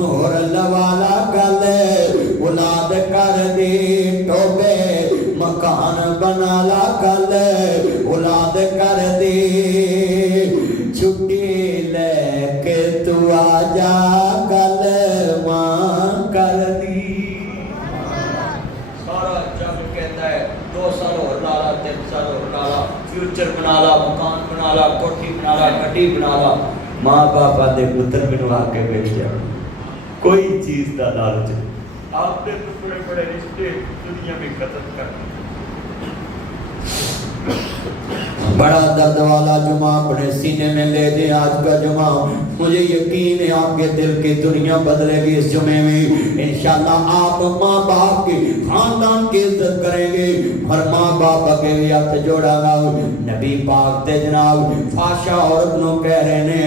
اور لوالا گل اولاد کر دی ٹوبے، مکان بنا لا گل اولاد کر دی، چھٹی لے کے تو آ جا گل ماں کر دی۔ سارا جگ کہتا ہے 2 سال اور لالا، 3 سال اور لالا، فیوچر بنا لا، مکان بنا لا، کوٹھی بنا لا، گڈی بنا لا۔ ماں باپ آدھے پتر بنوا کے بیچ جا، کوئی چیز کا لالچ نہیں۔ آپ نے تو بڑے بڑے رشتے دنیا میں ختم کر دیے۔ بڑا درد والا جمعہ اپنے سینے میں لے دے آج کا جمعہ، مجھے یقین ہے آپ کے دل کی دنیا بدلے گی اس جمعے میں انشاءاللہ۔ آپ ماں باپ کی خاندان کی عزت کریں گے، اور ماں باپ کے بھی ہاتھ جوڑا گا۔ نبی پاک تے جناب فاشا عورت نو کہہ رہے نے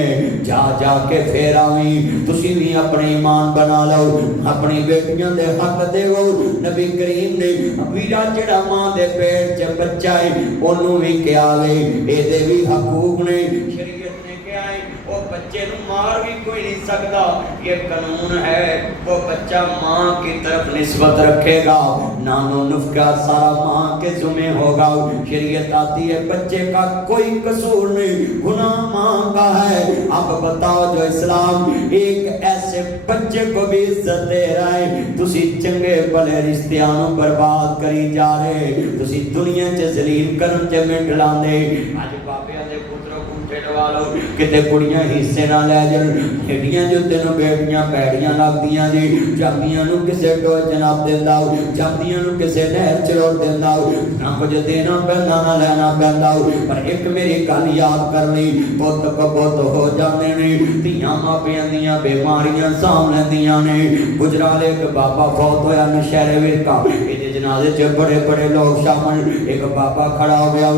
جا جا کے پھر آویں، تسی بھی اپنے ایمان بنا لو، اپنی بیٹیاں دے حق دے ہو۔ نبی کریم نے ویرا جڑا ماں دے پیٹ چ بچہ ہے اونوں بھی کیا وے، اے دے بھی حقوق نے، شریعت نے کیا ہے وہ بچے نو مار بھی کوئی نہیں سکتا، یہ قانون ہے۔ وہ بچہ ماں کی طرف نسبت رکھے گا، نانو نفقہ سارا ماں کے ذمہ ہوگا۔ شریعت آتی ہے بچے کا کوئی قصور نہیں، گناہ ماں کا ہے۔ اب بتاؤ جو اسلام ایک ایسے بچے کو بھی عزت دے رہا ہے، تسی چنگے بھلے رشتیاں نو برباد کری جا رہے، تسی دنیا چ ذلیل کرن چ منٹ لاندے۔ اج بابیاں دے پتروں کھوٹے لوا لو، کتے کڑیاں حصے نہ لے جان، ایڈیاں جو تینوں بیٹیاں پیڑیاں لگدیاں جی، جامیاں نو کسے ٹوئے جناب دیندا ہو، جامیاں نو کسے نہر چلوڑ دیندا ہو، نہ کچھ دینا پیندا نہ لینا پیندا ہو۔ پر ایک میری گل یاد کرنی، بہت بہت ہو جاندے نے، دھیاں ماپیاں دیاں بیماریاں سام لیندیاں نے۔ گجرالے ایک بابا فوت ہویا نشہر ورکا، ایدے جنازے چ بڑے بڑے لوگ شامل، ایک بابا کھڑا ہو گیا،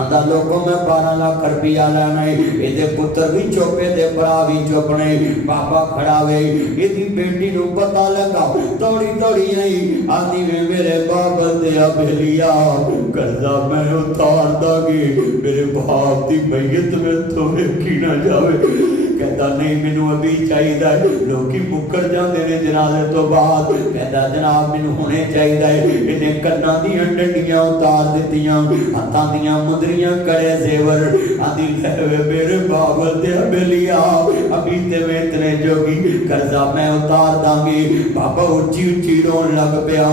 آندا لوگوں میں 12 لاکھ روپیہ لینا ہے، ایدے پتر بھی چوپے دے برا بھی چوپنے۔ بابا کھڑا ہوئے، ایدی بیٹی نو پتہ لگا، دوڑی دوڑی نہیں آدھی میں میرے بابا دیا بھلیا قرضہ میں اتار دا گی، میرے باپ دی میت میں تو ویکھی نہ جاوے۔ کہتا نہیں مینوں ابھی چاہیے، لوکی مکر جاندے نے جنازے تو بعد، کہتا جناب مینوں ہونے چاہیے۔ انہیں کنا دیاں ڈنڈیاں اتار دیتیاں، ہاتھاں دیاں مدریاں کرے زیور، آدھی لہوے میرے بابا دیا بلیا، ابھی تے میں اتنے جوگی قرضہ میں اتار داں گی۔ بابا اچھی اچھی رون لگ پیا،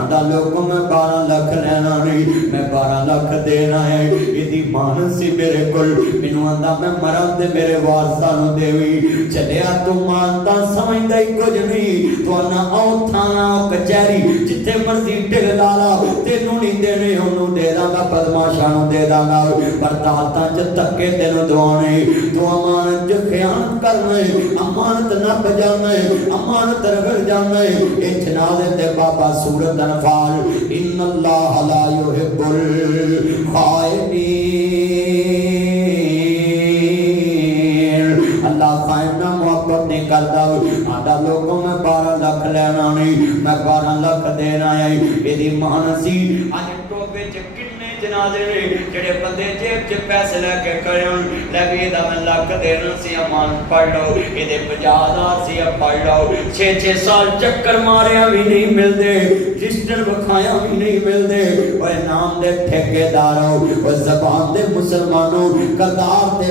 آدھا لوگوں میں 12 لاکھ لینا نہیں، میں 12 لاکھ دینا ہے۔ ایدی مان سی میرے کل، مینوں آندا میں مران دے میرے وارثاں نو دیوی، چلیا تو مانتا سمجھدا ہی کچھ نہیں، تو نہ او تھانا کچہری جتھے مرضی ڈگ لالا، تینوں نہیں دینے انہوں دے داں گا، بدماشاں نو دے داں گا، پر دالتاں چ تکے تینوں دوانے، تو امانت جو خیانت کرنے، امانت نہ بجانے، امانت رگڑ جانے۔ اے جنازے تے بابا سورۃ انفال، ان اللہ لا یحب الخائنین، اللہ خائن نہ محبت نہیں کرتا۔ آدھا لوگوں میں 12 لاکھ لینا نہیں، میں 12 لاکھ دینا ہے۔ ایدی مانسی آج ٹوبے چ کنے جنازے نے جڑے بندے جیب چ پیسے لے کے کھڑے ہون، لگے دا میں لاکھ دینا سی امان پڑھ لو، ایدے 50,000 سی پڑھ لو، 6 سال چکر ماریا بھی نہیں ملدے، رجسٹر بکھایا بھی نہیں ملدے۔ اور نام دے ٹھیکے داروں، اور زبان دے مسلمانوں، کردار دے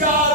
4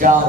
4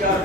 4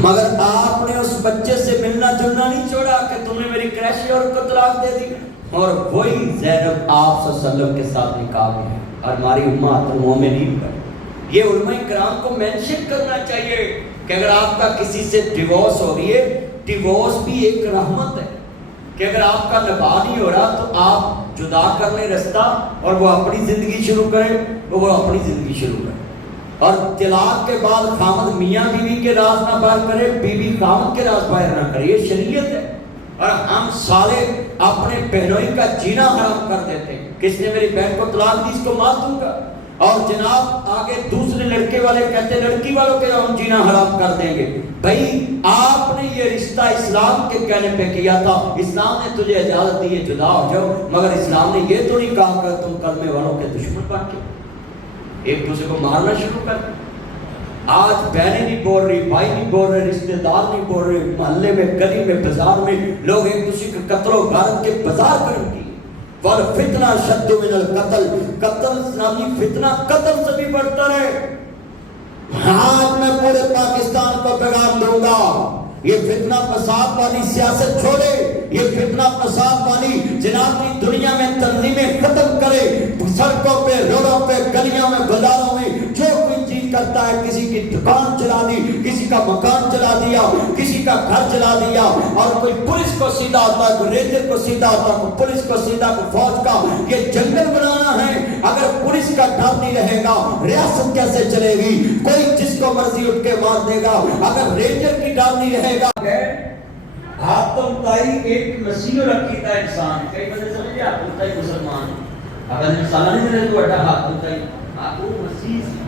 مگر آپ نے اس بچے سے ملنا جلنا نہیں چھوڑا کہ تم نے میری کریشی اور کو طلاق دے دی، اور وہی زینب آپ صلی اللہ علیہ وسلم کے ساتھ نکاح میں ہے اور ہماری امہات المومنین پر۔ یہ علماء کرام کو مینشن کرنا چاہیے کہ اگر آپ کا کسی سے ڈیورس ہو رہی ہے، ڈیورس بھی ایک رحمت ہے کہ اگر آپ کا نباہ نہیں ہو رہا تو آپ جدا کر لیں رستہ اور وہ اپنی زندگی شروع کریں، وہ اپنی زندگی شروع کریں۔ اور طلاق کے بعد خامد میاں بیوی کے راز نہ باہر کرے، بیوی خامد کے راز باہر نہ کرے، یہ شریعت ہے۔ اور ہم سارے اپنے بہنوئی کا جینا حرام کر دیتے ہیں، کس نے میری بہن کو طلاق دی اس کو مار دوں گا، اور جناب آگے دوسرے لڑکے والے کہتے ہیں لڑکی والوں کے ہم جینا حرام کر دیں گے۔ بھائی آپ نے یہ رشتہ اسلام کے کہنے پہ کیا تھا، اسلام نے تجھے اجازت دی ہے جدا ہو جاؤ، مگر اسلام نے یہ تو نہیں کہا کہ تم کلمے والوں کے دشمن بن کے ایک دوسرے کو مارنا شروع کر۔ آج بہنیں نہیں بول رہی، بھائی نہیں بول رہے، رشتہ دار نہیں بول رہے، محلے میں گلی میں بازار میں لوگ ایک دوسرے کے قتل و غارت کے بازار کریں گی۔ والفتنہ شد من القتل، قتل نامی فتنہ قتل سے بھی بڑھتا ہے۔ آج میں پورے پاکستان کو پیغام دوں گا، یہ فتنہ فساد والی سیاست چھوڑے، یہ فتنہ فساد والی جنابی دنیا میں تنظیمیں ختم کرے۔ سڑکوں پہ، روڈوں پہ، گلیوں میں، بازاروں میں جو کوئی چیز کرتا ہے، کسی کی دکان چلا دی، کسی کا مکان چلا دیا، کسی کا گھر چلا دیا، اور کوئی پولیس کو سیدھا ہوتا ہے، کوئی ریجر کو سیدھا ہوتا ہے، کوئی پولیس کو سیدھا، کوئی فوج کا۔ یہ جنگل بنانا ہے۔ اگر پولیس کا ڈر نہیں رہے گا ریاست کیسے چلے گی؟ کوئی جس کو مرضی اٹھ کے مار دے گا۔ اگر ریجر کی ڈر نہیں رہے گا، حاتم طائی ایک مسیح اور عقیدہ انسان، کئی بندے سمجھے حاتم طائی مسلمان، اگر انسان نہیں ملے تو اٹھا حاتم طائی وہ مسیح سی،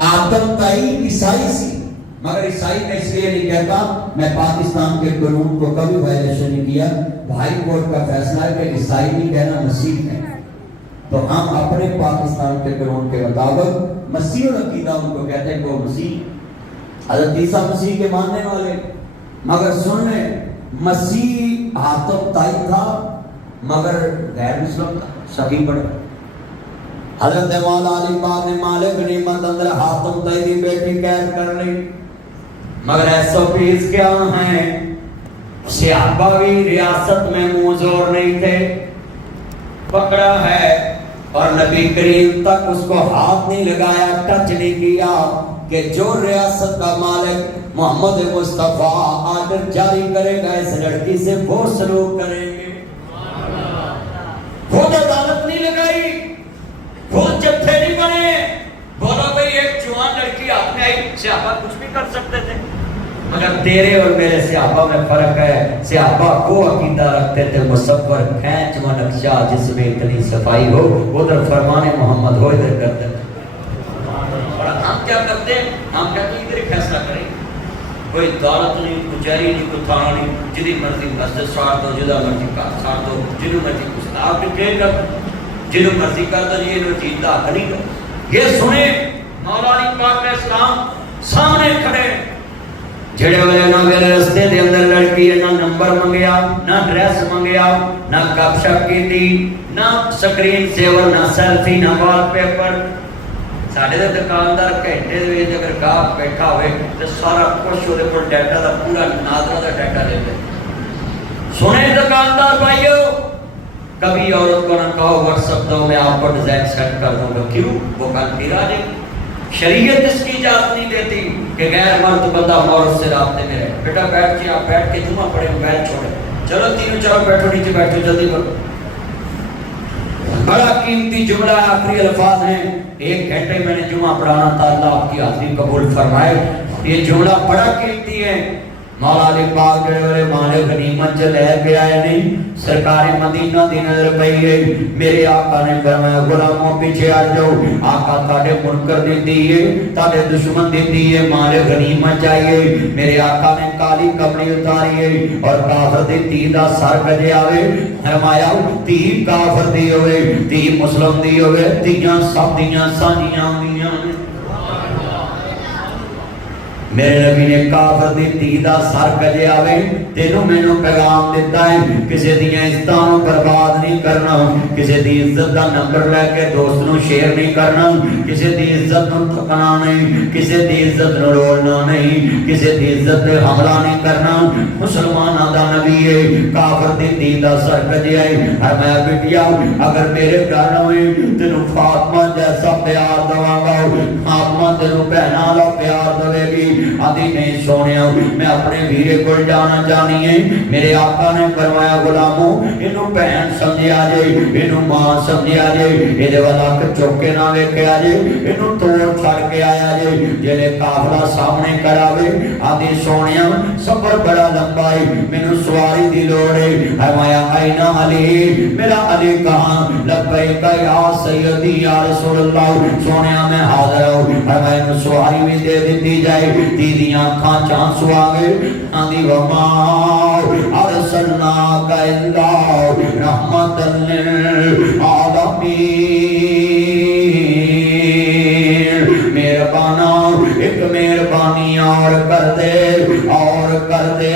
حاتم طائی عیسائی سی، مگر عیسائی میں اس لیے نہیں کہتا، میں پاکستان کے قانون کو کبھی وائلیشن نہیں کیا، ہائی کورٹ کا فیصلہ ہے کہ عیسائی نہیں کہنا مسیح ہے، تو ہم اپنے پاکستان کے قانون کے مطابق مسیح اور عقیدہ ان کو کہتے ہیں کہ وہ مسیح حضرت عیسیٰ مسیح کے ماننے والے۔ مگر سن لیں، مسیح حاتم طائی تھا مگر غیر مسلم تھا، صحیح پڑھے۔ حضرت مولا علی پاک نے مالک نعمت اندر حاتم طائی دی بیٹی قید کر لی، مگر SOPs کیا ہیں؟ صحابہ بھی ریاست میں موزور نہیں تھے، پکڑا ہے اور نبی کریم تک اس کو ہاتھ نہیں لگایا، ٹچ نہیں کیا کہ جو ریاست کا مالک محمد مصطفیٰ آرڈر جاری کرے گا اس لڑکی سے وہ سلوک کریں گے۔ خود عدالت نہیں لگائی، خود جتھے نہیں بنے، بولا بھئی ایک جوان لڑکی آپ نے آئی، صحابہ کچھ بھی کر سکتے تھے، مگر تیرے اور میرے صحابہ میں فرق ہے۔ صحابہ کو عقیدہ رکھتے تھے مصور کھینچ و نقشہ جس میں اتنی صفائی ہو، ادھر فرمان محمد ہو، ادھر کرتے تھے۔ اور ہم کیا کرتے ہیں؟ ہم کہتے ہیں ادھر فیصلہ کریں، کوئی دولت نہیں، کچہری نہیں، کوئی تھانہ نہیں، جدی مرضی مسجد ساڑ دو، جدا مرضی کار ساڑ دو، جنہوں مرضی گستاخ ڈکلیئر کر دو، جنہوں مرضی کر دو، یہ نو جیتا کھڑی کر۔ یہ سنیں مولا علی پاک علیہ السلام سامنے کھڑے، جڑے والے نہ میرے رستے دے اندر لڑکی ہے، نہ نمبر منگیا، نہ ڈریس منگیا، نہ گپ شپ کی تھی، نہ سکرین سیور، نہ سیلفی، نہ وال پیپر۔ ساڑھے دے دکاندار گھنٹے دے وچ اگر گاہک بیٹھا ہوئے تو سارا کچھ اودے کول ڈیٹا دا پورا ناظرہ دا ڈیٹا لے لے۔ سنیں دکاندار بھائیو، کبھی عورت کو نہ کہو واٹس ایپ دو میں آپ کو ڈیزائن سیٹ کر دوں گا، کیوں؟ وہ کل پھر آ جائے گی۔ شریعت اس کی اجازت نہیں دیتی کہ غیر مرد بندہ عورت سے رابطے میں رہے۔ بیٹا بیٹھ کے آپ بیٹھ کے جمعہ پڑھے، موبائل چھوڑے، چلو تینوں چلو بیٹھو نیچے بیٹھو، جلدی کرو۔ بڑا قیمتی جملہ آخری الفاظ ہیں، 1 گھنٹے میں نے جمعہ پڑھانا تھا، اللہ آپ کی حاضری قبول فرمائے۔ یہ جملہ بڑا قیمتی ہے۔ مولا علی پاک جڑے مال غنیمت چ لے کے آئے نہیں، سرکار مدینہ دی نظر پئی ہے۔ میرے آقا نے فرمایا غلاموں پیچھے آ جاؤ، آقا تاڑے منکر دیتی ہے، تاڑے دشمن دیتی ہے، مال غنیمت چاہیے۔ میرے آقا نے کالی کپڑی اتاری ہے اور کافر دی تی دا سر کجے آوے، فرمایا تی کافر دی ہوئے، تی مسلم دی ہوئے، 3 سب دیاں سانیاں ہوئیاں۔ میرے نبی نے کافر دی دھی دا سر کجے آوے تینوں مینوں پیغام دیتا ہے کسی دیاں عزتاں نوں برباد نہیں کرنا کسی دی عزت دا نمبر لے کے دوست نوں شیئر نہیں کرنا کسی دی عزت نوں تھکنا نہیں کسی دی عزت نوں رولنا نہیں کسی دی عزت تے حملہ نہیں کرنا مسلماناں دا نبی ہے کافر دی دھی دا سر کجے آئے میں بیٹیا اگر میرے گھر ہوئے تینوں فاطمہ جیسا پیار دواں گا فاطمہ تینوں بہناں والا پیار دے گی آدھی نہیں سونے میں اپنے ویرے کو جانا چاہنی ہے میرے آقا نے فرمایا غلاموں انہوں بہن سمجھے آجے انہوں ماں سمجھے آجے یہ والا چوکے نہ ویکھے آجے انہوں توڑ چھڑ کے آیا جے جلے قافلہ سامنے کراوے آدھی سونیاں سفر بڑا لمبا ہے مینوں سواری دی لوڑ ہے فرمایا اینا علی میرا علی کہاں لبیک یا سیدی یا رسول اللہ سونیا میں حاضر ہوں فرمایا سواری بھی دے دیتی جائے دیدیاں کھان چانسو آگے آدھی وما ارسلناک الا رحمت للعالمین مہربانا ایک مہربانی اور کر دے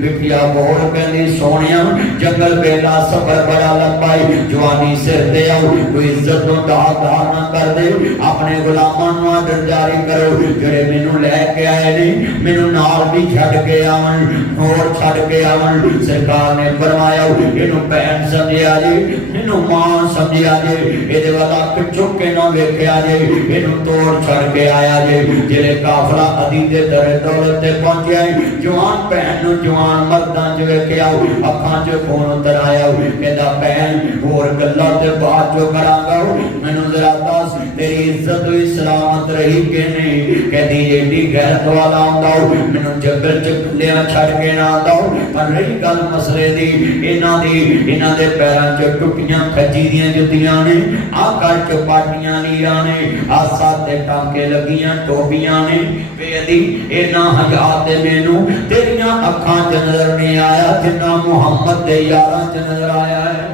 بکیا بول کہنی سونیاں جنگل بیلا سفر بڑا لمبائی جوانی سر دے آؤ کوئی عزت و دار نہ کر دے اپنے غلامان آڈر جاری کرو جڑے مینوں لے کے آئے نہیں مینوں نال بھی چھڑ کے آون اور چھڑ کے آون سرکار نے فرمایا انہوں بہن سمجھے آجے انہوں ماں سمجھے آجے یہ والا چک کے نہ ویکھے آجے انہوں توڑ چھڑ کے آیا جے جلے کافلہ عدید در دولت تے پہنچے آئے جوان بہن جوان مردان جو ویکھے آؤ اکھاں جو خون اتر آیا کہتا بہن اور گلہ تے بات جو کرانگا مینوں ذرا دس تیری عزت و سلامت رہی کہ نہیں کہتی ایڈی غیرت والا آندا مینوں جنگل چکلیاں چھڑ کے نہ آندا پر رہی گل مسئلے دی انہاں دے پیراں چ ٹٹیاں کھجی دیاں جتیاں نے آکڑ چ پاٹیاں لیاں نے آسات تے ٹانکے لگیاں ٹوپیاں نے بے دی انہاں حیات مینوں تیریاں اکھاں چ نظر نہیں آیا جنہ محمد دے یاراں چ نظر آیا ہے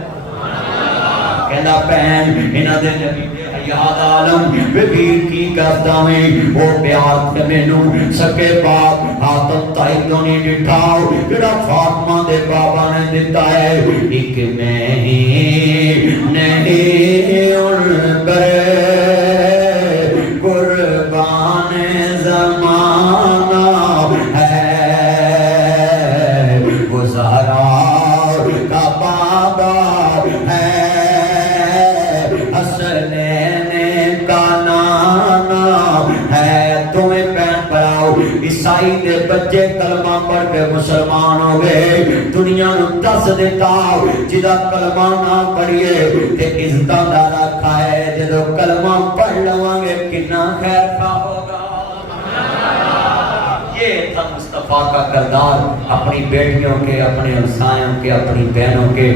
کہنا بہن انہاں دے نبی یاد عالم ببیر کی کرتا میں وہ پیار کے مینوں سکے باپ حاتم تائیدوں نے ڈٹھاؤ جڑا فاطمہ دے بابا نے دیتا ہے ایک میں ہی نہیں ان پر قربان زمانہ ہے وہ زہرا کا بابا ہے عیسائی دے بچے کلمہ پڑھ کے مسلمان ہو گئے دنیا نو دس دیتا جدا کلمہ نہ پڑھیے تے عزتاں دا رکھا ہے جدو کلمہ پڑھ لواں گے کنا خیر خواہ ہوگا یہ تھا مصطفیٰ کا کردار اپنی بیٹیوں کے اپنے ہمسایوں کے اپنی بہنوں کے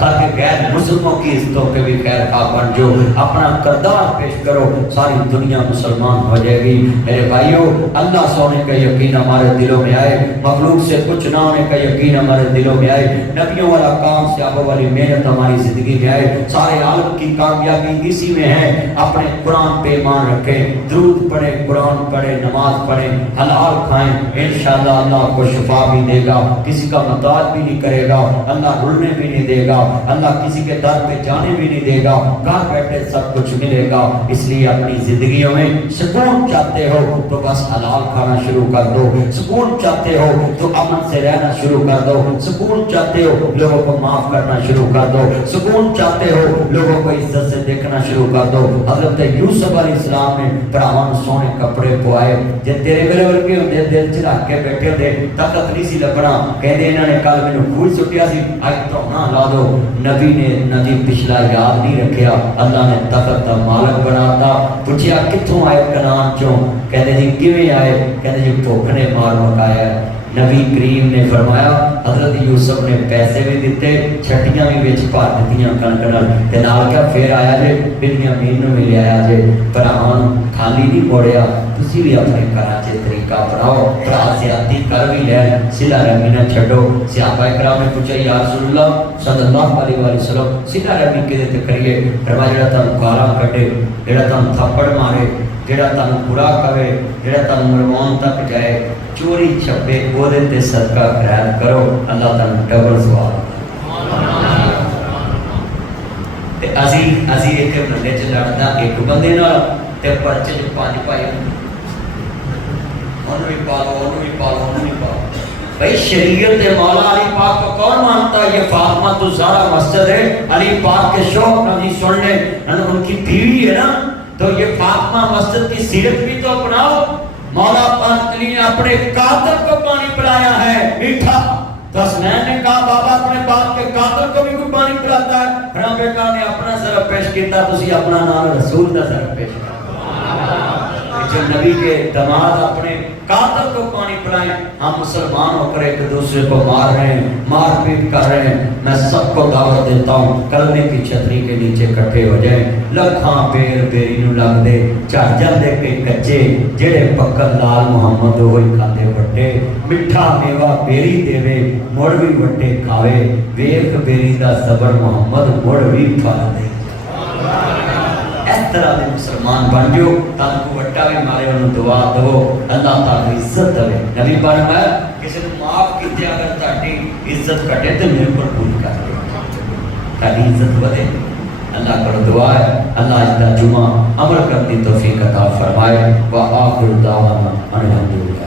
تاکہ غیر مسلموں کی عزتوں کے بھی خیر خواہ بن جو اپنا کردار پیش کرو ساری دنیا مسلمان ہو جائے گی میرے بھائیوں اللہ سونے کا یقین ہمارے دلوں میں آئے مخلوق سے کچھ نہ ہونے کا یقین ہمارے دلوں میں آئے نبیوں والا کام صحابہ والی محنت ہماری زندگی میں آئے سارے عالم کی کامیابی اسی میں ہے اپنے قرآن پہ ایمان رکھیں درود پڑھیں قرآن پڑھیں نماز پڑھیں حلال کھائیں انشاءاللہ اللہ کو شفا بھی دے گا کسی کا محتاج بھی نہیں کرے گا اللہ رلنے بھی نہیں دے گا اللہ کسی کے در پہ جانے بھی نہیں دے گا گھر بیٹھے سب کچھ ملے گا اس لیے اپنی زندگیوں میں سکون چاہتے ہو تو بس حلال کھانا شروع کر دو سکون چاہتے ہو تو امن سے رہنا شروع کر دو سکون چاہتے ہو لوگوں کو معاف کرنا شروع کر دو سکون چاہتے ہو لوگوں کو عزت سے دیکھنا شروع کر دو حضرت یوسف علیہ السلام نے براہن سونے کپڑے پوائے جن تیرے میرے ورگے ہوندے دل چ رکھ کے بیٹھے ہوندے طاقت نہیں سی لبنا کہندے انہاں نے کل مینوں کھوج سٹیا سی اج تونا لا دو نبی نے نبی پچھلا یاد نہیں رکھیا اللہ نے طاقت دا مالک بناتا پوچھیا کتھوں آئے کنان چوں کہندے جی کیویں آئے کہندے جی بھوک نے مار مکایا نبی کریم نے فرمایا حضرت یوسف نے پیسے بھی دیتے چھٹیاں بھی وچ پا دتیاں کنک نال تے نال کیا پھر آیا جے بنیامین نوں ملیا جے براہن خالی نہیں موڑیا تسی بھی اپنے کراچے طریقہ اپناؤ برا زیادتی کر بھی لین صلہ رحمی نہ چھڑو صحابہ کرام نے پوچھا یا رسول اللہ صلی اللہ علیہ وسلم صلہ رحمی کے دیتے کریے فرمایا جڑا تانوں گالاں کڈے جڑا تانوں تھپڑ مارے جڑا تانوں برا کرے جڑا تانوں مرواؤں تک جائے چوری چھپے وہ دیتے صدقہ خیرات کرو اللہ تعالیٰ ڈبل ثواب تے ازی ایک محلے چ لڑدا ایک بندے نال تے پرچے چ پانچ پائی اونوں بھی پالو بھائی شریعت مولا علی پاک کو کون مانتا ہے؟ یہ فاطمہ تو زہرا مسجد ہے، علی پاک کے شوق نبی سن لے ان کی بیوی ہے نا، تو یہ فاطمہ مسجد کی سیرت بھی تو اپناؤ۔ مولا پاک نے اپنے قاتل کو پانی پلایا ہے میٹھا، تو حسنین نے کہا بابا اپنے باپ کے قاتل کو بھی کوئی پانی پلاتا ہے؟ ہم بیٹا نے اپنا ذرا پیش کیتا، تسی اپنا نام رسول دا ذرا پیش کیا۔ جو نبی کے دماد اپنے قاتل کو پانی پلائیں، ہم مسلمان ہو کر ایک دوسرے کو مار رہے ہیں، مار پیٹ کر رہے ہیں۔ میں سب کو دعوت دیتا ہوں کلمے کی چھتری کے نیچے کٹھے ہو جائیں، لکھاں بیر بیری نو لگ دے چڑھ جاندے کے کچے جڑے پکر لال محمد ہوئی کھاندے وٹے، مٹھا میوہ بیری دے مڑ بھی وٹے کھاوے، ویکھ بیری دا صبر محمد مڑ بھی پھا دے۔ اس طرح دے مسلمان بن جو تاں کو وٹا بھی مارے انہوں دعا دو اللہ تعالی عزت دے۔ نبی فرمایا کسی نے معاف کیتے اگر تہاڈی عزت کٹے تے میرے پر بھول کر دے، تہاڈی عزت بدے۔ اللہ کر دعا ہے اللہ اج دا جمعہ عمل کرنے کی توفیق عطا فرمائے۔ وآخر دعوانا ان الحمدللہ۔